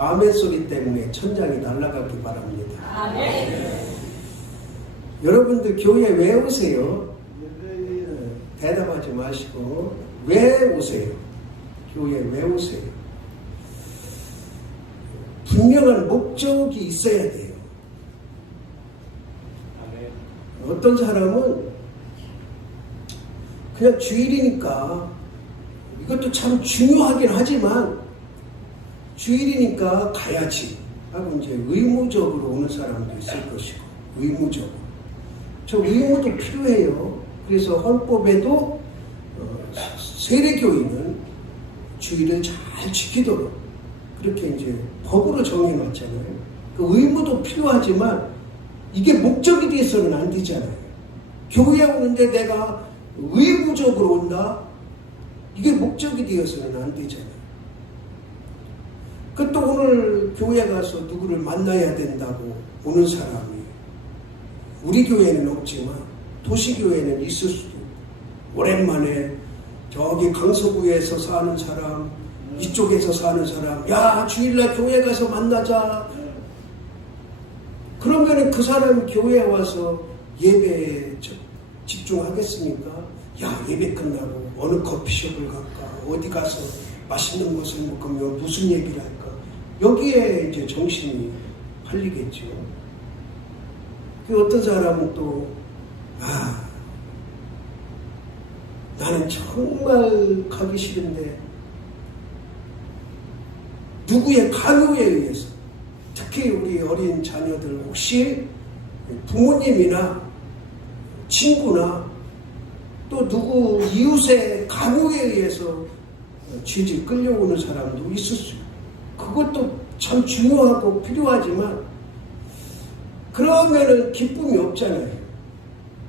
아멘 소리 때문에 천장이 날아가기 바랍니다. 아멘. 여러분들 교회 왜 오세요? 대답하지 마시고 왜 오세요? 교회 왜 오세요? 분명한 목적이 있어야 돼요. 어떤 사람은 그냥 주일이니까, 이것도 참 중요하긴 하지만 주일이니까 가야지 하고 이제 의무적으로 오는 사람도 있을 것이고, 의무적으로. 저 의무도 필요해요. 그래서 헌법에도 세례교인은 주일을 잘 지키도록 그렇게 이제 법으로 정해놨잖아요. 그 의무도 필요하지만 이게 목적이 돼서는 안 되잖아요. 교회에 오는데 내가 의무적으로 온다? 이게 목적이 되어서는 안 되잖아요. 그 또 오늘 교회 가서 누구를 만나야 된다고 오는 사람이 우리 교회는 없지만 도시교회는 있을 수도 있고, 오랜만에 저기 강서구에서 사는 사람, 이쪽에서 사는 사람, 야 주일날 교회 가서 만나자. 그러면은 그 사람 교회에 와서 예배에 집중하겠습니까? 야 예배 끝나고 어느 커피숍을 갈까? 어디 가서 맛있는 것을 먹으면 무슨 얘기를 할까? 여기에 이제 정신이 팔리겠죠. 그 어떤 사람은 또 나는 정말 가기 싫은데 누구의 강요에 의해서, 특히 우리 어린 자녀들 혹시 부모님이나 친구나 또 누구 이웃의 강요에 의해서 질질 끌려오는 사람도 있을 수 있고, 그것도 참 중요하고 필요하지만 그러면은 기쁨이 없잖아요.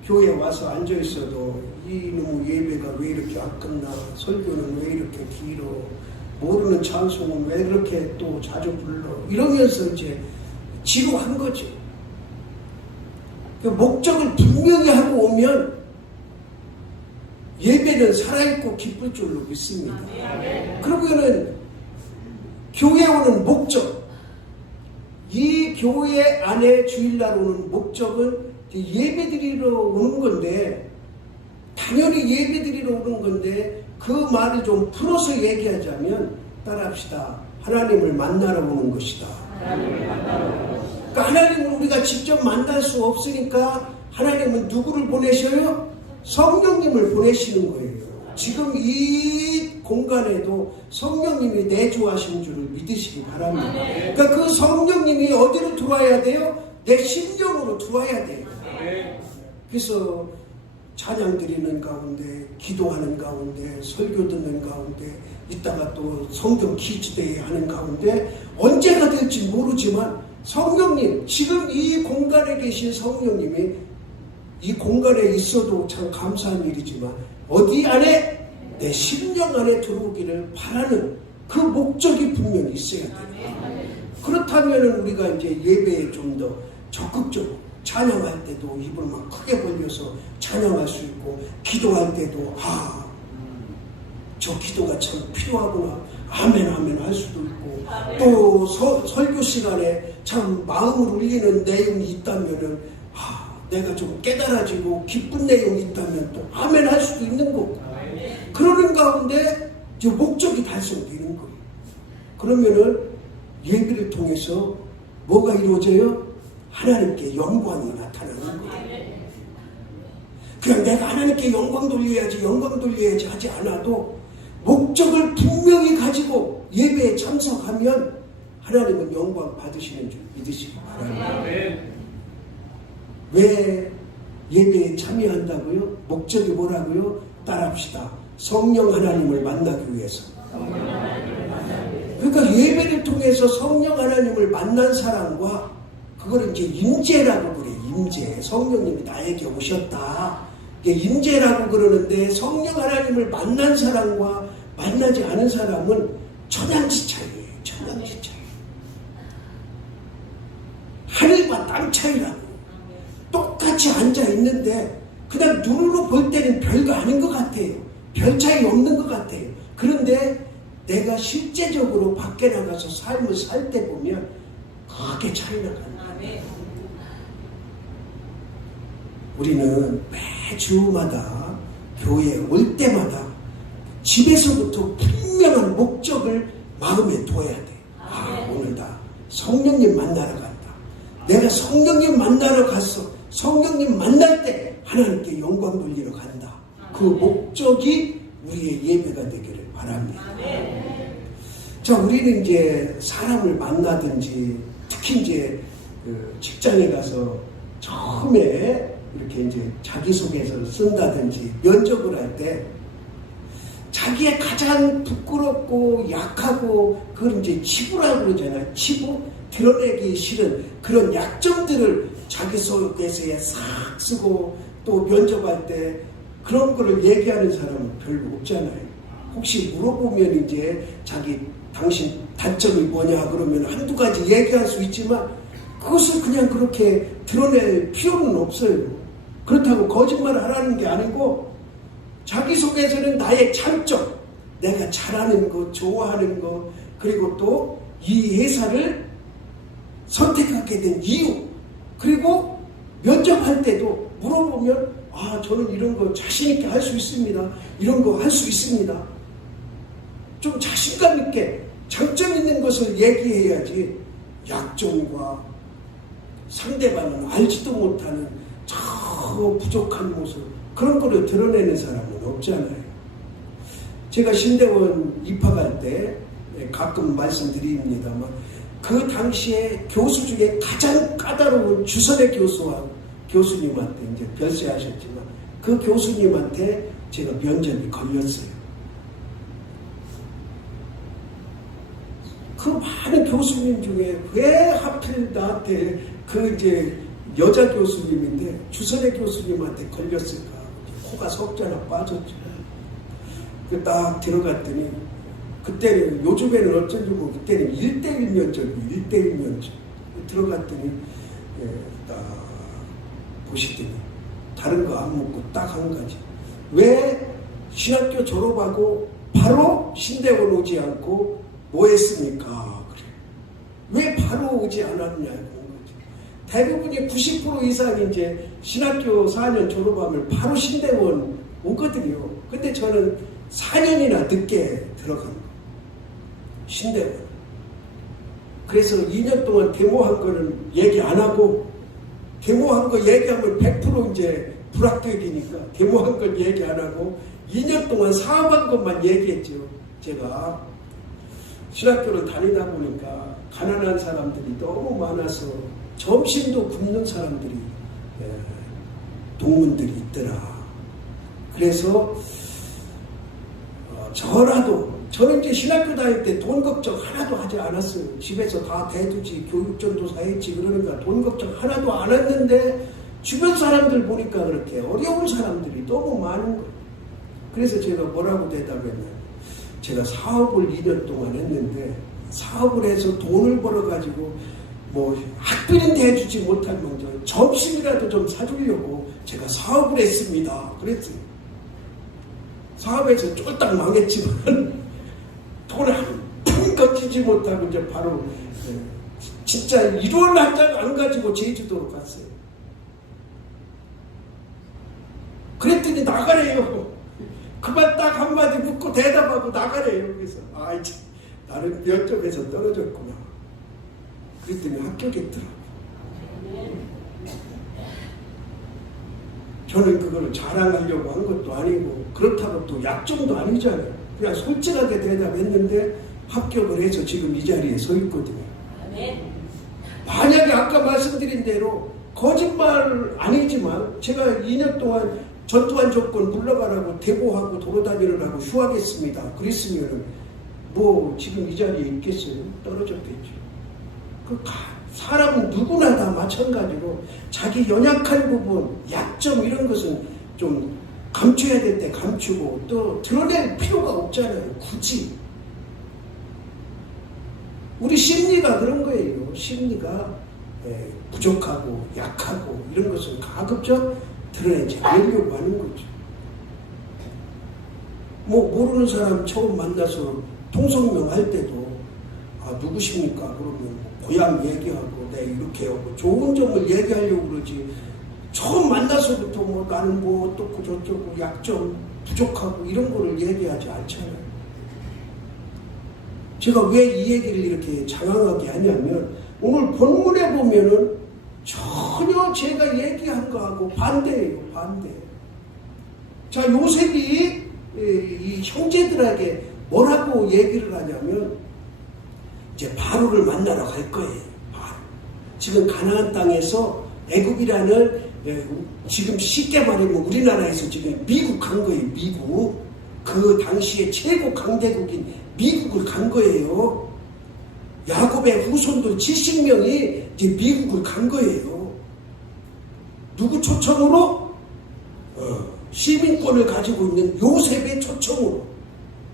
교회에 와서 앉아있어도 이놈의 예배가 왜 이렇게 안 끝나, 설교는 왜 이렇게 길어, 모르는 찬송은 왜 이렇게 또 자주 불러, 이러면서 이제 지루한 거죠. 그 목적을 분명히 하고 오면 예배는 살아있고 기쁠 줄로 믿습니다. 그러면은 교회 오는 목적, 이 교회 안에 주일날 오는 목적은 예배 드리러 오는 건데, 당연히 예배 드리러 오는 건데, 그 말을 좀 풀어서 얘기하자면 따라합시다. 하나님을 만나러 오는 것이다. 그러니까 하나님을 우리가 직접 만날 수 없으니까 하나님은 누구를 보내셔요? 성령님을 보내시는 거예요. 지금 이 공간에도 성령님이 내주하신 줄을 믿으시기 바랍니다. 그러니까 그 성령님이 어디로 들어와야 돼요? 내 심령으로 들어와야 돼요. 그래서 찬양 드리는 가운데, 기도하는 가운데, 설교 듣는 가운데, 이따가 또 성경 퀴즈데이 하는 가운데, 언제가 될지 모르지만 성령님, 지금 이 공간에 계신 성령님이 이 공간에 있어도 참 감사한 일이지만 어디 안에? 내 심령 안에 들어오기를 바라는 그 목적이 분명히 있어야 돼요. 그렇다면 우리가 이제 예배에 좀 더 적극적으로, 찬양할 때도 입을 막 크게 벌려서 찬양할 수 있고, 기도할 때도 저 기도가 참 필요하구나, 아멘 아멘 할 수도 있고, 또 설교 시간에 참 마음을 울리는 내용이 있다면은 내가 좀 깨달아지고 기쁜 내용이 있다면 또 아멘 할 수도 있는 거고, 그러는 가운데 이제 목적이 달성되는 거예요. 그러면은 예배를 통해서 뭐가 이루어져요? 하나님께 영광이 나타나는 거예요. 그냥 내가 하나님께 영광 돌려야지 하지 않아도 목적을 분명히 가지고 예배에 참석하면 하나님은 영광 받으시는 줄 믿으시기 바랍니다. 왜 예배에 참여한다고요? 목적이 뭐라고요? 따라합시다. 성령 하나님을 만나기 위해서. 그러니까 예배를 통해서 성령 하나님을 만난 사람과, 그걸 이제 임재라고 그래. 임재. 성령님이 나에게 오셨다. 이게 임재라고 그러는데, 성령 하나님을 만난 사람과 만나지 않은 사람은 천양지 차이예요. 천양지 차이. 하늘과 땅 차이라고. 똑같이 앉아 있는데 그냥 눈으로 볼 때는 별거 아닌 것 같아요. 별 차이 없는 것 같아요. 그런데 내가 실제적으로 밖에 나가서 삶을 살 때 보면 크게 차이가 난다. 우리는 매주마다 교회에 올 때마다 집에서부터 분명한 목적을 마음에 둬야 돼. 오늘 다 성령님 만나러 간다. 내가 성령님 만나러 갔어. 성령님 만날 때 하나님께 영광 돌리러 간다. 그 목적이 우리의 예배가 되기를 바랍니다. 자, 우리는 이제 사람을 만나든지 특히 이제 그 직장에 가서 처음에 이렇게 이제 자기소개서를 쓴다든지 면접을 할 때 자기의 가장 부끄럽고 약하고 그걸 이제 치부라고 그러잖아요. 치부, 드러내기 싫은 그런 약점들을 자기소개서에 싹 쓰고 또 면접할 때 그런 거를 얘기하는 사람은 별로 없잖아요. 혹시 물어보면 이제 당신 단점이 뭐냐 그러면 한두 가지 얘기할 수 있지만 그것을 그냥 그렇게 드러낼 필요는 없어요. 그렇다고 거짓말을 하라는 게 아니고 자기소개서는 나의 장점, 내가 잘하는 거, 좋아하는 거, 그리고 또 이 회사를 선택하게 된 이유, 그리고 면접할 때도 물어보면 저는 이런 거 자신 있게 할 수 있습니다. 이런 거 할 수 있습니다. 좀 자신감 있게 장점 있는 것을 얘기해야지 약점과 상대방은 알지도 못하는 저 부족한 모습 그런 거를 드러내는 사람은 없잖아요. 제가 신대원 입학할 때 가끔 말씀드립니다만 그 당시에 교수 중에 가장 까다로운 주선의 교수님한테 이제 별세하셨지만 그 교수님한테 제가 면접이 걸렸어요. 그 많은 교수님 중에 왜 하필 나한테 그 이제 여자 교수님인데 주선의 교수님한테 걸렸을까? 코가 석자나 빠졌죠. 딱 들어갔더니 그때는 요즘에는 어쩐지 모르고 그때는 1:1 면접이에요. 1:1 면접. 들어갔더니 딱 보시더니 다른 거 안 묻고 딱 한 가지. 왜 신학교 졸업하고 바로 신대원 오지 않고 뭐 했습니까? 그래. 왜 바로 오지 않았냐고. 대부분이 90% 이상이 이제 신학교 4년 졸업하면 바로 신대원 오거든요. 근데 저는 4년이나 늦게 들어간 거예요. 신대원. 그래서 2년 동안 데모한 거는 얘기 안 하고, 데모한 거 얘기하면 100% 이제 불합격이니까 데모한 건 얘기 안 하고 2년 동안 사업한 것만 얘기했죠. 제가 신학교를 다니다 보니까 가난한 사람들이 너무 많아서 점심도 굶는 사람들이 동문들이 있더라. 그래서 저는 이제 신학교 다닐 때 돈 걱정 하나도 하지 않았어요. 집에서 다 대두지 교육전도 사했지. 그러니까 돈 걱정 하나도 안 했는데 주변 사람들 보니까 그렇게 어려운 사람들이 너무 많은 거예요. 그래서 제가 뭐라고 대답했냐면 제가 사업을 2년 동안 했는데 사업을 해서 돈을 벌어가지고 뭐 학비는 대주지 못할 망정 점심이라도 좀 사주려고 제가 사업을 했습니다. 그랬어요. 사업에서 쫄딱 망했지만 돈을 한 푼 거치지 못하고 이제 바로 진짜 1원 한 장 안 가지고 제주도로 갔어요. 그랬더니 나가래요. 그만 딱 한마디 묻고 대답하고 나가래요. 그래서 참 나는 면접에서 떨어졌구나. 그랬더니 합격했더라고요. 저는 그걸 자랑하려고 한 것도 아니고 그렇다고 또 약점도 아니잖아요. 그냥 솔직하게 대답했는데 합격을 해서 지금 이 자리에 서 있거든요. 만약에 아까 말씀드린 대로 거짓말 아니지만 제가 2년 동안 전투한 조건 물러가라고 대보하고 돌아다니느라고 휴학했습니다. 그랬으면 뭐 지금 이 자리에 있겠어요? 떨어졌겠죠. 사람은 누구나 다 마찬가지로 자기 연약한 부분, 약점 이런 것은 좀 감춰야 될 때 감추고 또 드러낼 필요가 없잖아요. 굳이. 우리 심리가 그런 거예요. 심리가 부족하고 약하고 이런 것을 가급적 드러내지 않으려고 하는 거죠. 뭐 모르는 사람 처음 만나서 통성명 할 때도 누구십니까? 그러면 고향 얘기하고 이렇게 하고 좋은 점을 얘기하려고 그러지. 처음 만나서부터 나는 어떻고 저쩌고 약점 부족하고 이런 거를 얘기하지 않잖아요. 제가 왜 이 얘기를 이렇게 장황하게 하냐면 오늘 본문에 보면은 전혀 제가 얘기한 거하고 반대예요. 반대. 자, 요셉이 이 형제들에게 뭐라고 얘기를 하냐면 이제 바로를 만나러 갈 거예요. 바로. 지금 가나안 땅에서 애굽이라는 지금 쉽게 말하면 우리나라에서 지금 미국 간 거예요. 미국. 그 당시에 최고 강대국인 미국을 간 거예요. 야곱의 후손들 70명이 이제 미국을 간 거예요. 누구 초청으로? 시민권을 가지고 있는 요셉의 초청으로.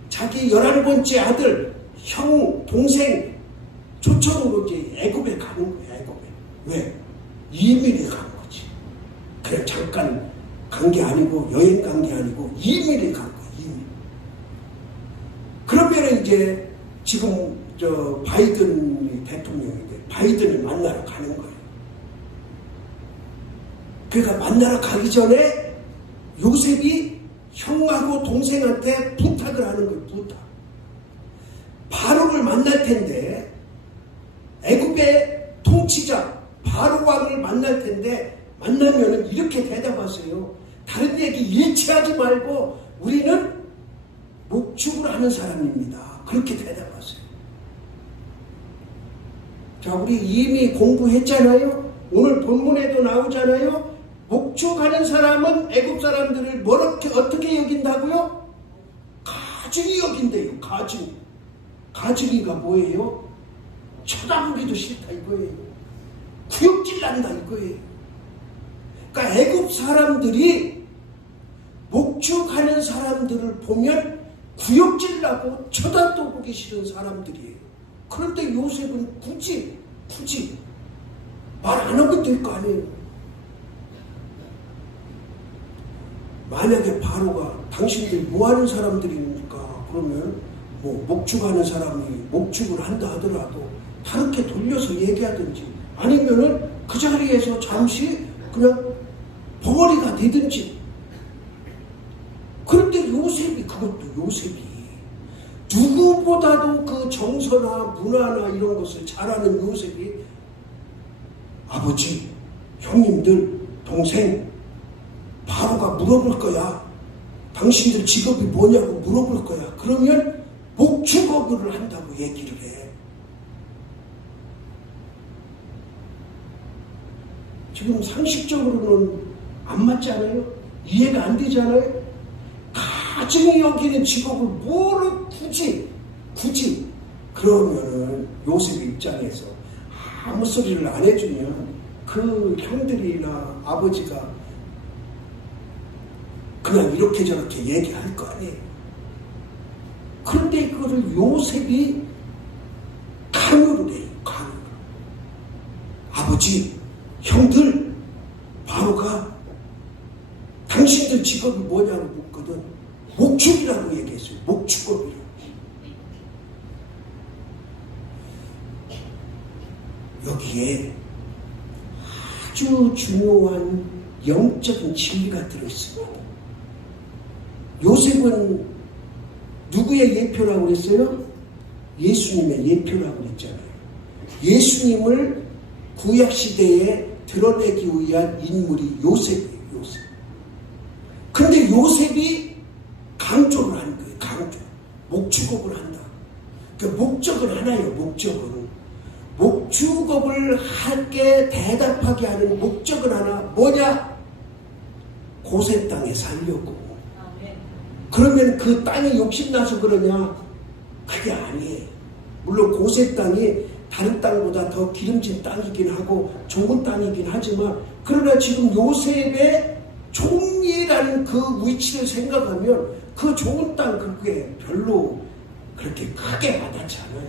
자기 11번째 아들, 형, 동생 초청으로 이제 애굽에 가는 거예요. 애굽에. 왜? 이민에 간 거지. 그냥 잠깐 간 게 아니고 여행 간 게 아니고 이민에 간 거예요. 이민. 그러면 이제 지금 바이든 대통령인데 바이든을 만나러 가는 거예요. 그러니까 만나러 가기 전에 요셉이 형하고 동생한테 부탁을 하는 거예요. 부탁. 바로를 만날 텐데 애굽의 통치자 바로 왕을 만날 텐데 만나면은 이렇게 대답하세요. 다른 얘기 일치하지 말고 우리는 목축을 하는 사람입니다. 그렇게 대답하세요. 자, 우리 이미 공부했잖아요. 오늘 본문에도 나오잖아요. 목축하는 사람은 애굽 사람들을 어떻게 여긴다고요? 가증이 여긴대요. 가증. 가증이가 뭐예요? 쳐다보기도 싫다 이거예요. 구역질 난다 이거예요. 그러니까 애굽 사람들이 목축하는 사람들을 보면 구역질 나고 쳐다보기 싫은 사람들이에요. 그런데 요셉은 굳이 말 안 하면 될 거 아니에요. 만약에 바로가 당신들 뭐 하는 사람들입니까? 그러면 목축하는 사람이 목축을 한다 하더라도 다르게 돌려서 얘기하든지 아니면은 그 자리에서 잠시 그냥 벙어리가 되든지. 그런데 요셉이 누구보다도 그 정서나 문화나 이런 것을 잘 아는 요셉이 아버지, 형님들, 동생 바로가 물어볼 거야. 당신들 직업이 뭐냐고 물어볼 거야. 그러면 목축업을 한다고 얘기를 해. 지금 상식적으로는 안 맞지 않아요? 이해가 안 되잖아요? 가증이 여기는 직업을 뭐로 굳이 그러면은 요셉의 입장에서 아무 소리를 안 해주면 그 형들이나 아버지가 그냥 이렇게 저렇게 얘기할 거 아니에요. 그런데 그거를 요셉이 강요를 해요. 강요를. 아버지, 형들, 바로가 당신들 직업이 뭐냐고 묻거든. 목축이라고 얘기했어요. 목축업이라고. 여기에 아주 중요한 영적인 진리가 들어있습니다. 요셉은 누구의 예표라고 했어요? 예수님의 예표라고 했잖아요. 예수님을 구약시대에 드러내기 위한 인물이 요셉이에요. 요셉. 그런데 요셉이 강조를 하는 거예요. 강조. 목축업을 한다. 그 목적은 하나예요. 목축업을 하게 대답하게 하는 목적은 하나. 뭐냐? 고센 땅에 살려고. 그러면 그 땅이 욕심나서 그러냐? 그게 아니에요. 물론 고센 땅이 다른 땅보다 더 기름진 땅이긴 하고 좋은 땅이긴 하지만 그러나 지금 요셉의 총리라는 그 위치를 생각하면 그 좋은 땅 그게 별로 그렇게 크게 와닿지 않아요.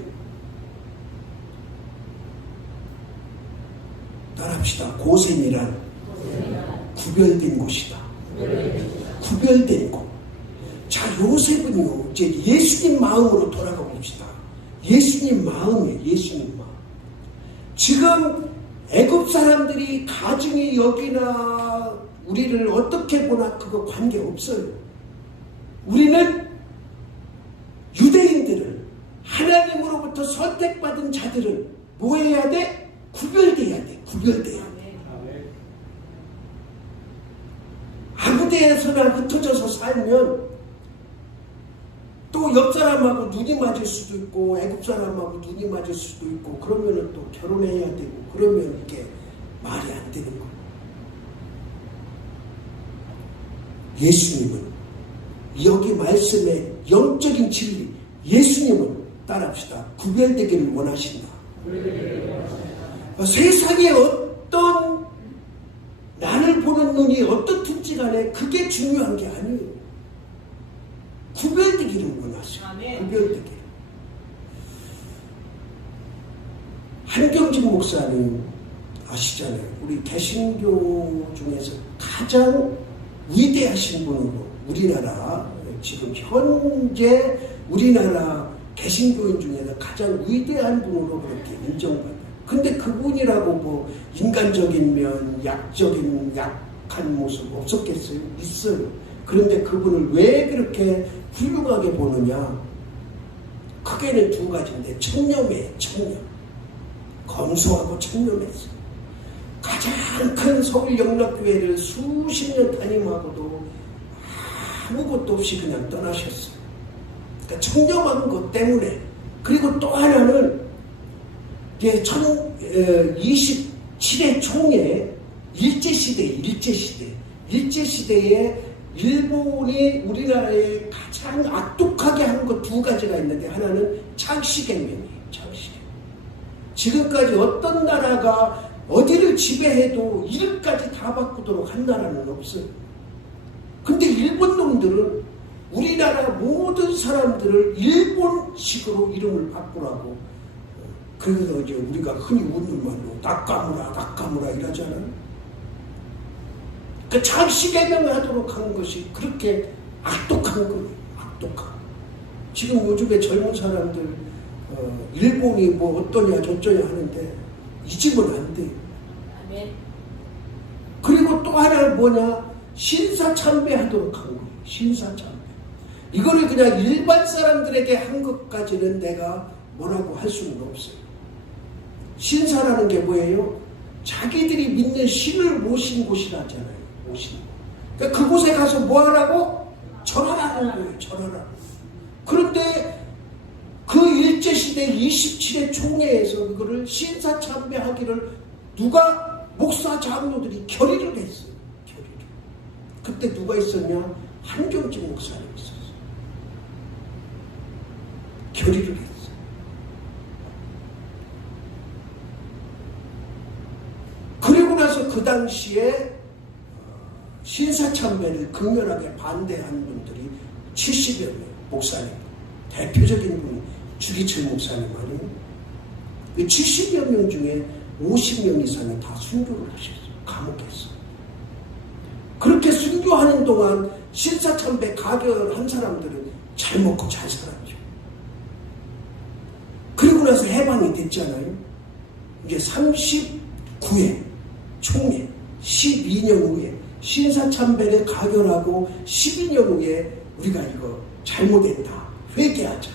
따라합시다. 고센이란 구별된 곳이다. 구별된 곳. 자, 요셉은요, 이제 예수님 마음으로 돌아가 봅시다. 예수님 마음이에요. 예수님 마음. 지금 애굽 사람들이 가증히 여기나 우리를 어떻게 보나 그거 관계없어요. 우리는 유대인들을, 하나님으로부터 선택받은 자들을 뭐 해야 돼? 구별돼야 돼. 구별돼야 돼. 아무 데에서나 흩어져서 살면 또 옆 사람하고 눈이 맞을 수도 있고 애굽 사람하고 눈이 맞을 수도 있고 그러면은 또 결혼해야 되고 그러면 이게 말이 안 되는 거예요. 예수님은 여기 말씀의 영적인 진리, 예수님을 따라합시다. 구별되기를 원하신다. 세상에 어떤 나를 보는 눈이 어떻든지 간에 그게 중요한 게 아니에요. 구별되기를 원하세요. 구별되기를. 한경직 목사님 아시잖아요. 우리 개신교 중에서 가장 위대하신 분으로 우리나라 지금 현재 우리나라 개신교인 중에서 가장 위대한 분으로 그렇게 인정받아요. 근데 그분이라고 뭐 인간적인 면, 약한 모습 없었겠어요? 있어요. 그런데 그분을 왜 그렇게 훌륭하게 보느냐? 크게는 두 가지인데 청렴이에요. 청렴. 검소하고 청렴했어요. 가장 큰 서울 영락교회를 수십 년 담임하고도 아무것도 없이 그냥 떠나셨어요. 그러니까 청렴한 것 때문에. 그리고 또 하나는 27회 총회 일제시대에 일본이 우리나라에 가장 악독하게 한 것 두 가지가 있는데 하나는 창씨개명이에요. 창씨개명. 지금까지 어떤 나라가 어디를 지배해도 이름까지 다 바꾸도록 한 나라는 없어요. 근데 일본 놈들은 우리나라 모든 사람들을 일본식으로 이름을 바꾸라고. 그래서 이제 우리가 흔히 웃는 말로 낙가무라 이러잖아요. 그 창씨개명을 하도록 한 것이 그렇게 악독한 거예요. 악독한. 지금 요즘에 젊은 사람들 일본이 뭐 어떠냐 저쩌냐 하는데 잊으면 안 돼요. 아멘. 그리고 또 하나 뭐냐? 신사참배하도록 한 거예요. 신사참배. 이거를 그냥 일반 사람들에게 한 것까지는 내가 뭐라고 할 수는 없어요. 신사라는 게 뭐예요? 자기들이 믿는 신을 모신 곳이라잖아요. 모신. 그러니까 그곳에 가서 뭐 하라고? 절하라는 거예요. 절하라는. 그런데 그 일제시대 27회 총회에서 이거를 신사참배하기를 누가? 목사 장로들이 결의를 했어요. 결의를. 그때 누가 있었냐? 한경직 목사님 있었어요. 결의를 했어요. 그리고 나서 그 당시에 신사참배를 극렬하게 반대한 분들이 70여 명 목사님, 대표적인 분이 주기철 목사님 아니에요? 70여 명 중에 50명 이상이 다 순교를 하셨어요. 감옥에서. 그렇게 순교하는 동안 신사참배 가결한 사람들은 잘 먹고 잘 살았죠. 그리고 나서 해방이 됐잖아요. 이제 39회 총회 12년 후에 신사참배를 가결하고 12년 후에 우리가 이거 잘못했다. 회개하자.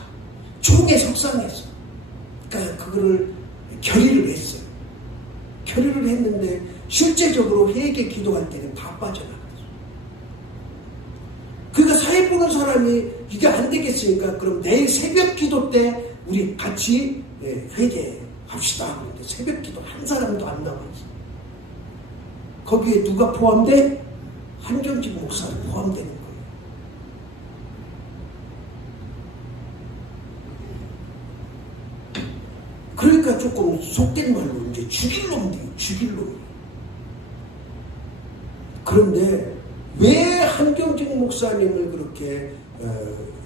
총회 석상에서. 그러니까 그거를 결의를 했어요. 결의를 했는데 실제적으로 회개 기도할 때는 다 빠져나갔어요. 그러니까 사회 보는 사람이 이게 안 되겠으니까 그럼 내일 새벽 기도 때 우리 같이 회개합시다. 그런데 새벽 기도 한 사람도 안 나와있어요. 거기에 누가 포함돼? 한경직 목사가 포함되는 거예요. 그러니까 조금 속된 말로 이제 죽일 놈들이에요. 죽일 놈. 그런데 왜 한경직 목사님을 그렇게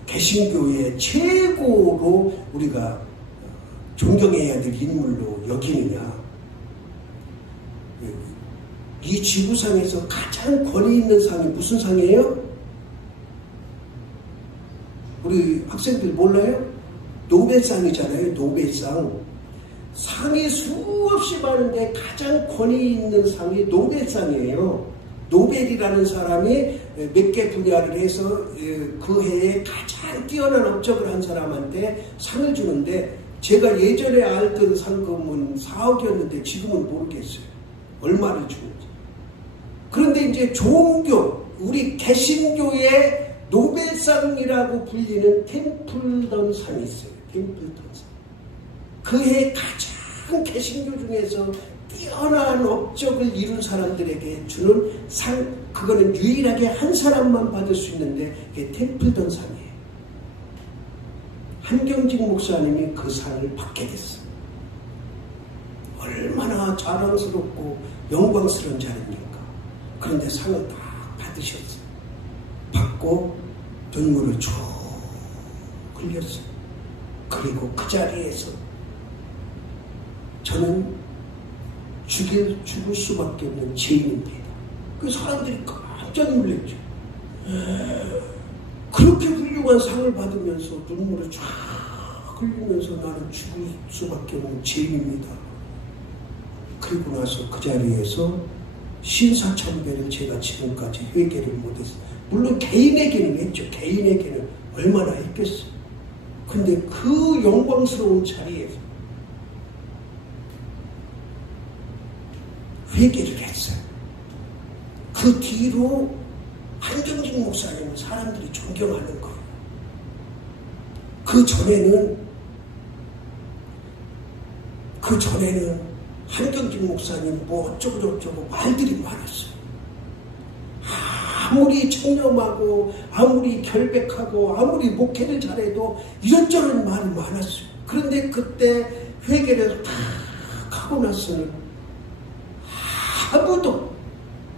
개신교의 최고로 우리가 존경해야 될 인물로 여기느냐? 이 지구상에서 가장 권위 있는 상이 무슨 상이에요? 우리 학생들 몰라요? 노벨상이잖아요. 노벨상. 상이 수없이 많은데 가장 권위 있는 상이 노벨상이에요. 노벨이라는 사람이 몇 개 분야를 해서 그 해에 가장 뛰어난 업적을 한 사람한테 상을 주는데, 제가 예전에 알던 상금은 4억이었는데 지금은 모르겠어요. 얼마를 주는지. 그런데 이제 종교, 우리 개신교의 노벨상이라고 불리는 템플던 상이 있어요. 템플던 상. 그 해 가장 개신교 중에서 뛰어난 업적을 이룬 사람들에게 주는 상, 그거는 유일하게 한 사람만 받을 수 있는데 그게 템플던 상이에요. 한경직 목사님이 그 상을 받게 됐어요. 얼마나 자랑스럽고 영광스러운 자리입니까? 그런데 상을 딱 받으셨어요. 받고 눈물을 쭉 흘렸어요. 그리고 그 자리에서 저는 죽을 수밖에 없는 죄인입니다. 그 사람들이 깜짝 놀랐죠. 그렇게 훌륭한 상을 받으면서 눈물을 쫙 흘리면서 나는 죽을 수밖에 없는 죄인입니다. 그리고 나서 그 자리에서 신사참배를 제가 지금까지 회개를 못했어요. 물론 개인에게는 했죠. 개인에게는 얼마나 했겠어요. 근데 그 영광스러운 자리에서 회개를 했어요. 그 뒤로 한경직 목사님은 사람들이 존경하는 거예요. 그 전에는 한경직 목사님 뭐 어쩌고저쩌고 말들이 많았어요. 아무리 청렴하고 아무리 결백하고 아무리 목회를 잘해도 이런저런 말이 많았어요. 그런데 그때 회개를 딱 하고 나서는 아무도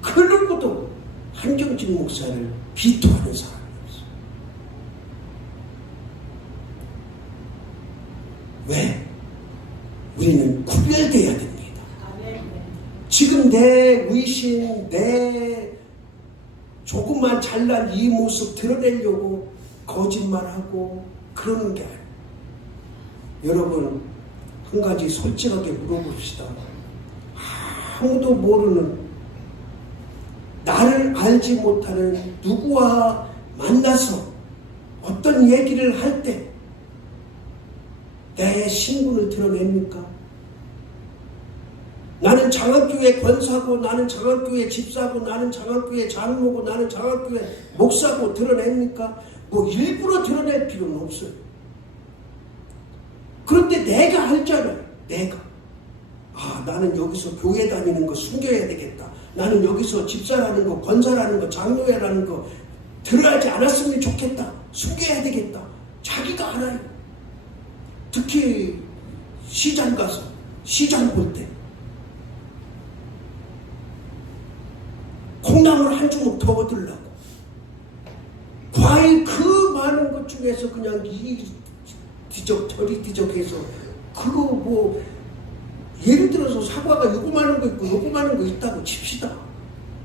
그 누구도 한경직 목사를 비토하는 사람이 없어요. 왜? 우리는 구별돼야 됩니다. 지금 내 의심, 내 조금만 잘난 이 모습 드러내려고 거짓말하고 그러는 게 아니에요. 여러분, 한 가지 솔직하게 물어봅시다. 아무도 모르는, 나를 알지 못하는 누구와 만나서 어떤 얘기를 할 때 내 신분을 드러냅니까? 나는 장학교회 권사고, 나는 장학교회 집사고, 나는 장학교회 장로고, 나는 장학교회 목사고 드러냅니까? 뭐 일부러 드러낼 필요는 없어요. 그런데 내가 알잖아요. 내가. 나는 여기서 교회 다니는 거 숨겨야 되겠다. 나는 여기서 집사라는 거, 권사라는 거, 장로회라는 거 드러나지 않았으면 좋겠다. 숨겨야 되겠다. 자기가 알아요. 특히 시장 가서 시장 볼 때 콩나물 한 주먹 더 얻으려고 과일 그 많은 것 중에서 그냥 이 뒤적 저리 뒤적해서 그거 뭐 예를 들어서 사과가 요거만한 거 있고 요거만한 거 있다고 칩시다.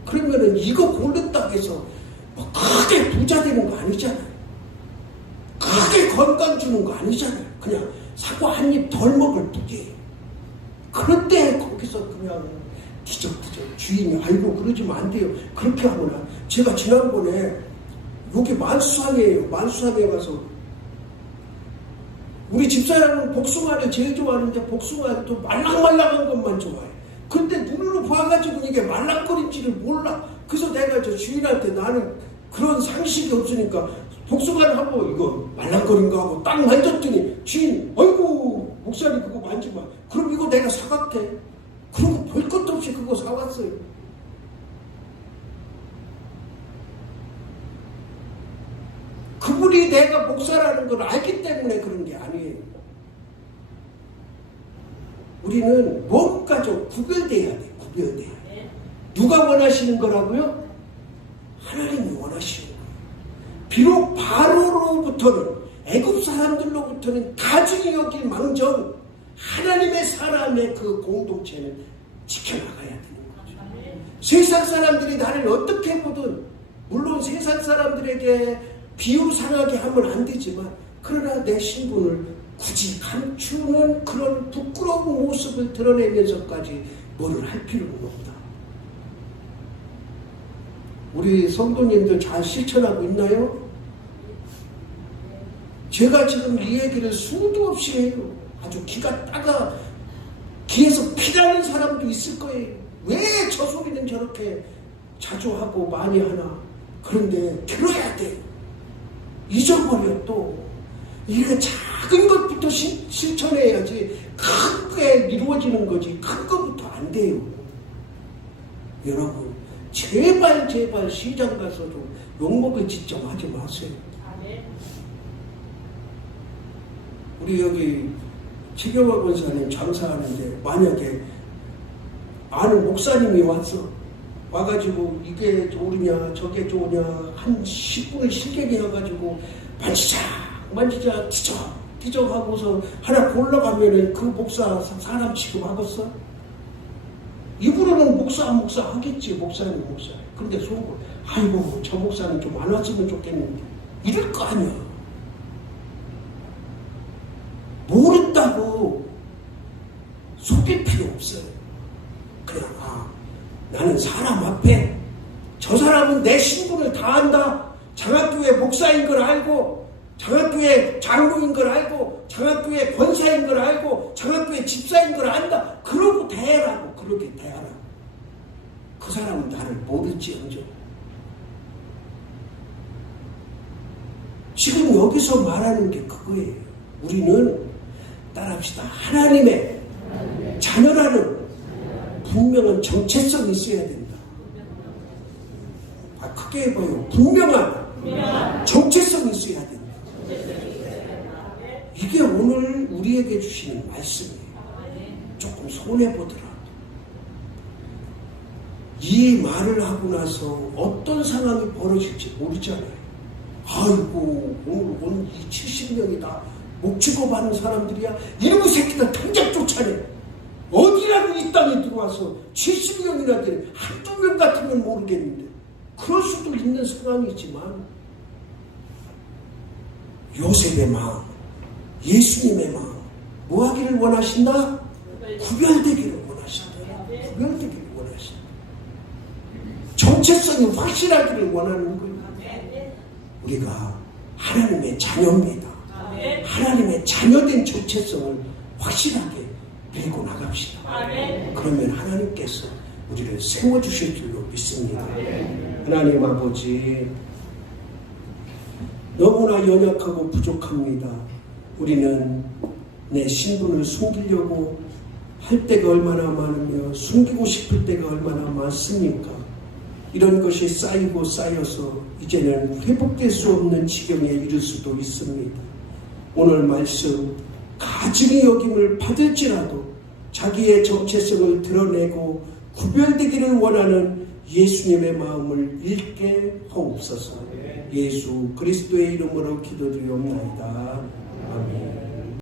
그러면은 이거 고른다고 해서 뭐 크게 부자 되는 거 아니잖아요. 크게 건강 주는 거 아니잖아요. 그냥 사과 한 입 덜 먹을 뿐이에요. 그런데 거기서 그냥 뒤적뒤적 주인이 아이고 그러지면 안 돼요. 그렇게 하거나. 제가 지난번에 여기 만수상이에요. 만수상에 가서 우리 집사람은 복숭아를 제일 좋아하는데 복숭아를 또 말랑말랑한 것만 좋아해. 근데 눈으로 봐가지고 이게 말랑거린지를 몰라. 그래서 내가 저 주인한테 나는 그런 상식이 없으니까 복숭아를 하고 이거 말랑거린 거 하고 딱 만졌더니 주인 아이고 목사님 그거 만지마. 그럼 이거 내가 사갈게. 그러고 볼 것도 없이 그거 사왔어요. 그분이 내가 목사라는 걸 알기 때문에 그런 게 아니에요. 우리는 뭔가 좀 구별돼야 돼. 구별돼야 돼. 누가 원하시는 거라고요? 하나님이 원하시는 거예요. 비록 바로로부터는 애굽 사람들로부터는 가증히 여길 망정 하나님의 사람의 그 공동체는 지켜나가야 되는 거죠. 세상 사람들이 나를 어떻게 보든 물론 세상 사람들에게 비유상하게 하면 안 되지만 그러나 내 신분을 굳이 감추는 그런 부끄러운 모습을 드러내면서까지 뭐를 할 필요는 없다. 우리 성도님들 잘 실천하고 있나요? 제가 지금 이 얘기를 수도 없이 해요. 아주 기가 따가 귀에서 피나는 사람도 있을 거예요. 왜 저 소리는 저렇게 자주 하고 많이 하나? 그런데 들어야 돼요. 잊어버려 또. 이게 작은 것부터 실천해야지 큰 게 이루어지는 거지 큰 것부터 안 돼요. 여러분 제발 시장 가서도 욕먹을 짓 좀 하지 마세요. 우리 여기 최경화 권사님 장사하는데 만약에 아는 목사님이 와가지고 이게 좋으냐 저게 좋으냐 한 10분을 실격이 해가지고 만지작 뒤적 하고서 하나 골라가면은 그 목사 사람 취급하겠어? 입으로는 목사 하겠지. 목사는 목사. 근데 속으로 아이고 저 목사는 좀 안 왔으면 좋겠는데 이럴 거 아니야. 모른다고 속일 필요 없어요. 그냥 나는 사람 앞에 저 사람은 내 신분을 다 안다. 장학교회 목사인 걸 알고 장학교회 장로인 걸 알고 장학교회 권사인 걸 알고 장학교회 집사인 걸 안다. 그러고 대하라고. 그렇게 대하라고. 그 사람은 나를 모르지언정. 지금 여기서 말하는 게 그거예요. 우리는 따라합시다. 하나님의 자녀라는 분명한 정체성이 있어야 된다. 크게 해봐요. 분명한 정체성이 있어야 된다. 이게 오늘 우리에게 주시는 말씀이에요. 조금 손해보더라도 이 말을 하고 나서 어떤 상황이 벌어질지 모르잖아요. 아이고 오늘 이 70명이 다 목축업하는 사람들이야. 이놈의 새끼들 당장 쫓아내. 어디라도 이 땅에 들어와서 70명이나 되는 한두 명 같으면 모르겠는데 그럴 수도 있는 상황이지만 요셉의 마음, 예수님의 마음 뭐 하기를 원하신다? 구별되기를 원하신다. 구별되기를 원하신다. 정체성이 확실하기를 원하는 거예요. 우리가 하나님의 자녀입니다. 하나님의 자녀된 정체성을 확실하게 밀고 나갑시다. 그러면 하나님께서 우리를 세워주실 줄로 믿습니다. 하나님 아버지, 너무나 연약하고 부족합니다. 우리는 내 신분을 숨기려고 할 때가 얼마나 많으며 숨기고 싶을 때가 얼마나 많습니까? 이런 것이 쌓이고 쌓여서 이제는 회복될 수 없는 지경에 이를 수도 있습니다. 오늘 말씀 가증히 여김을 받을지라도 자기의 정체성을 드러내고 구별되기를 원하는 예수님의 마음을 읽게 하옵소서. 예수 그리스도의 이름으로 기도드리옵나이다. 아멘.